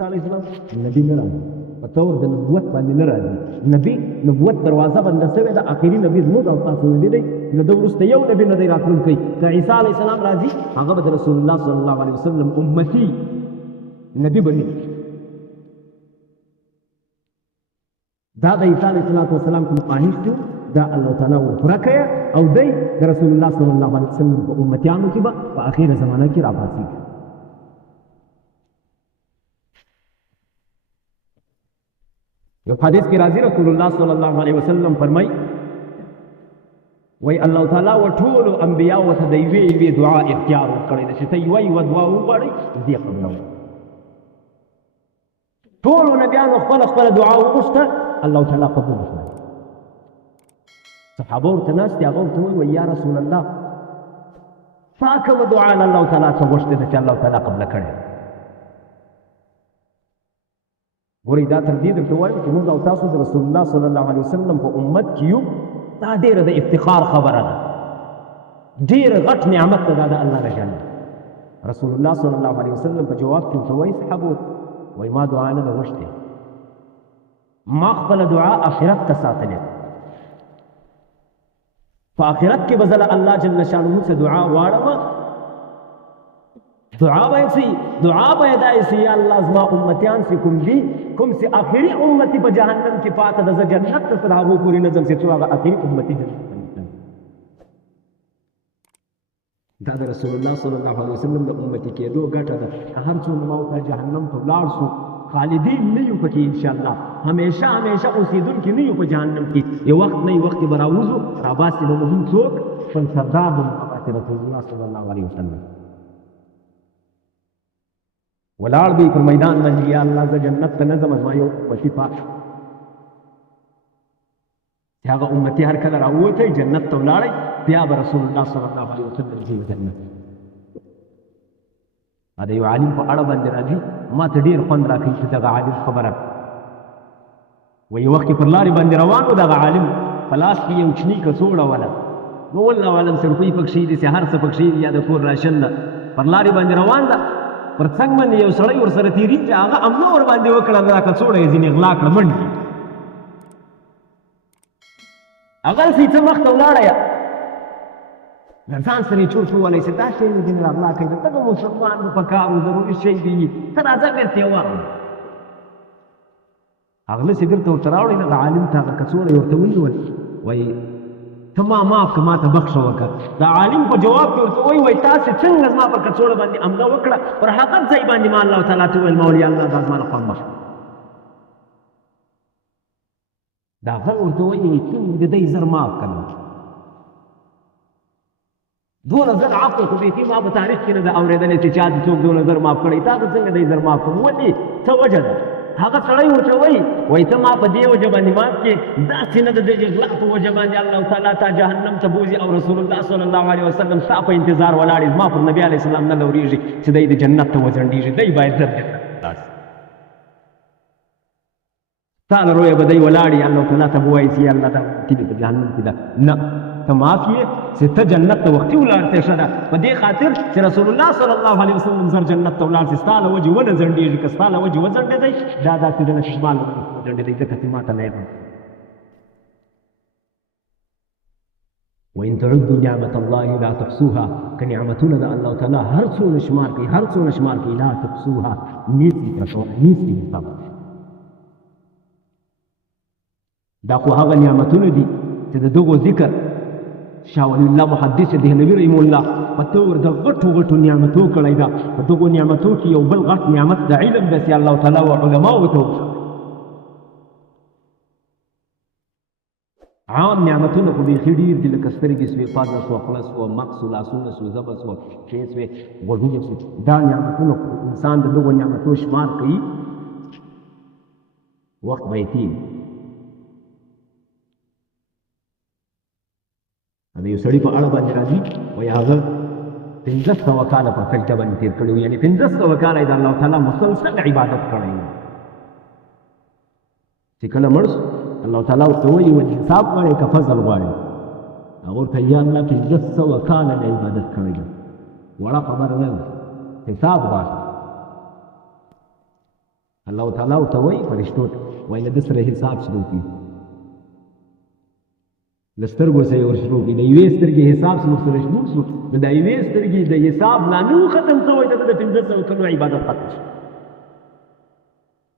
عیسی علیه السلام نبي نه راځي په طور د نبوت باندې نه راځي نبي نبوت دروازه بنده شوې ده اخري نبي زموږ او تاسو نبي دی له ده وروسته یو نبي نه دی راتلونکی که عیسی علیه السلام راځي هغه به د رسول الله صلی الله علیه وسلم امتي نبي به دا د عیسی علیه السلام کوم خواهش دی دا الله تعالی ورپوره کړی او دی د رسول الله صلی الله علیه وسلم په امتیانو کې به په اخره زمانه کې راپاڅېږي یو حدیث کې راځي رسول الله صلی الله علیه وسلم فرمایي وای الله تعالی و ټولو انبیاو ته د یوې دعا اختیار ورکړی ده چې ته یوه دعا وغواړئ دې قبلوئ ټولو نبیانو خپله دعا وغوښته الله تعالی قبول کړه صحابه ورته ناست دي هغه ورته وایي یا رسول الله تا کومه دعا له الله تعالی څخه غوښتې ده چې الله تعالی قبله کړې ګورئ دا تر دې درته وایم چې موږ او تاسو د رسول الله صلی الله علیه وسلم په امت کې یو دا ډېره د افتخار خبره ده ډېر غټ نعمت ده دا د الله د جنت رسول الله صلی الله علیه وسلم په جواب کې ورته وایي صحابو وایي ما دعا نه ده غوښتې ما خپله دعا آخرت ته ساتلې په آخرت کې به زه له الله جل شانه څخه دعا غواړم دعا به یې دعا به یې دا یې یا الله زما امتیان چې کوم دي کوم چې آخري امتي په جهنم کې پاته ده زه جنت ته تر هغو پورې نه ځم چې څو هغه آخري امتي جنت ته دا د رسول الله صلی الله علیه وسلم د امتي کېدو ګټه ده که هر څومره ما ورته جهنم ته ولاړ شو خالدین نه یو پکې انشاءالله همیشه اوسېدونکي نه یو په جهنم کې یو وخت نه یو وخت کې به راوځو راباسې به مو هم څوک خپل سردار به مقامات رسول الله صلی الله علیه وسلم ولاړ به پر میدان باندې یا الله زه جنت ته نه ځم زما یو امتي پات چې هغه امتي هر کله راووتی جنت ته ولاړی بیا به رسول الله صلی الله علیه وسلم ځي جنت دا یو عالم په اړه باندې راځي ما ته ډېر خوند راکوي چې دغه عالم خبره و یو وخت کې پر لارې باندې روان و دغه عالم په لاس کې یو چیني کڅوړه وله نو والله اعلم څه روپۍ پکښې دي څه هر څه پکښې دي یا د کور راشن ده پر لارې باندې روان ده پر څنګ باندې یو سړی ورسره تېرېږي هغه امنه ورباندې وکړه دا کڅوړه یې ځینې غلا کړه منډې هغسې څه مخته ولاړه له ځان سره یې چورت ووهلی چې دا شی مې ځینې راغلا کوي دغه مسلمان به په کار و ضروري شی به وي ته راځه بېرته یې واخله هغله چې بېرته ورته راوړی دغه عالم ته هغه کڅوړه یې ورته ونیول وایي ته ما معاف که ما ته بخښه وکړه د عالم په جواب کې ورته وایي تاسې څنګه زما پر کڅوړه باندې امده وکړه پر هغه ځای باندې ما الله تعالی ته وویل مولیا الله دا زما لخوا بخښه دا هغه ورته وایي څنګه د دی زر معاف کړم دونه زر عفو خو بیخي ما په تاریخ کې نه ده اورېدلی چې چا دې څوک دونه زر معاف کړی تا ته څنګه دی زر معاف کړم ولې څه وجه ده هغه سړی ورته وایي ته ما په دې وجه باندې معاف کړې داسې نه ده د غلا په وجه باندې الله تعالی تا جهنم ته بوځي او رسول الله صلی الله علیه وسلم ستا په انتظار ولاړ زما پر نبي علیه السلام نه لورېږي چې دی د جنت ته وځنډېږي دی باید زر جنت ته تا له رویه به دی ولاړ الله تعالی ته به وایي چې الله دا ممکن په جهنم کې ده نه ته معاف یې چې ته جنت ته وختي ولاړ ته ښه ده په دې خاطر چې رسول الله صلی الله علیه وسلم زر جنت ته ولاړ چې ستا له وجې ونه ځنډېږي که ستا له وجې وځنډېدی دا داسې ده نه چې زما له وجې وځنډېدی ځکه چې ما ته نه یم وإن تعدوا نعمة الله لا تحصوها که نعمتونه د الله تعالی هر څونه شمار کوي لا تحصوها نیسي پرکولی نیسي حساب دا خو هغه نعمتونه دي چې د دغو ذکر شاه ولی الله محدث دهلوي رحم الله په طور د غټو نعمتو کړی ده په دغو نعمتو کې یو بل غټ نعمت د علم ده چې الله تعالی او علماو ته عام نعمتونه خو بیخي ډېر دي لکه سترګې سوې پزه سوه خوله سوه مخ سو لاسونه سوه ژبه سوه پښې سوې غوږونه سوه دا نعمتونه انسان د دغو نعمتو شمار کوي وخت به یې تېر د یو سړي په اړه باندې راځي وایي هغه 1500 کاله په سجده باندې تېر کړي وو یعنې 1500 کاله یې د الله تعالی مسلسل عبادت کړی و چې کله مړ شو الله تعالی ورته وایي ولې حساب غواړې که فضل غواړې هغه ورته یا الله 1500 کاله مې عبادت کړی ده وړه خبره نه ده حساب غواړي الله تعالی ورته وایي فرشتو ته وایي له ده سره حساب شروع کړي له سترګو سره یې ورشروع کړي د یوې سترګې حساب سره شروع شو نو د یوې سترګې د حساب لا نه و ختم شوی د 1500 کلونو عبادت ختم شو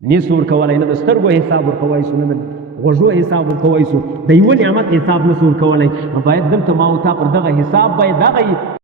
نیس ورکولی نه د سترګو حساب ورکوی سو نه د غوږو حساب ورکوی سو د یوه نعمت حساب نه سو ورکولی باید دلته ما او تا پر دغه حساب باید دغه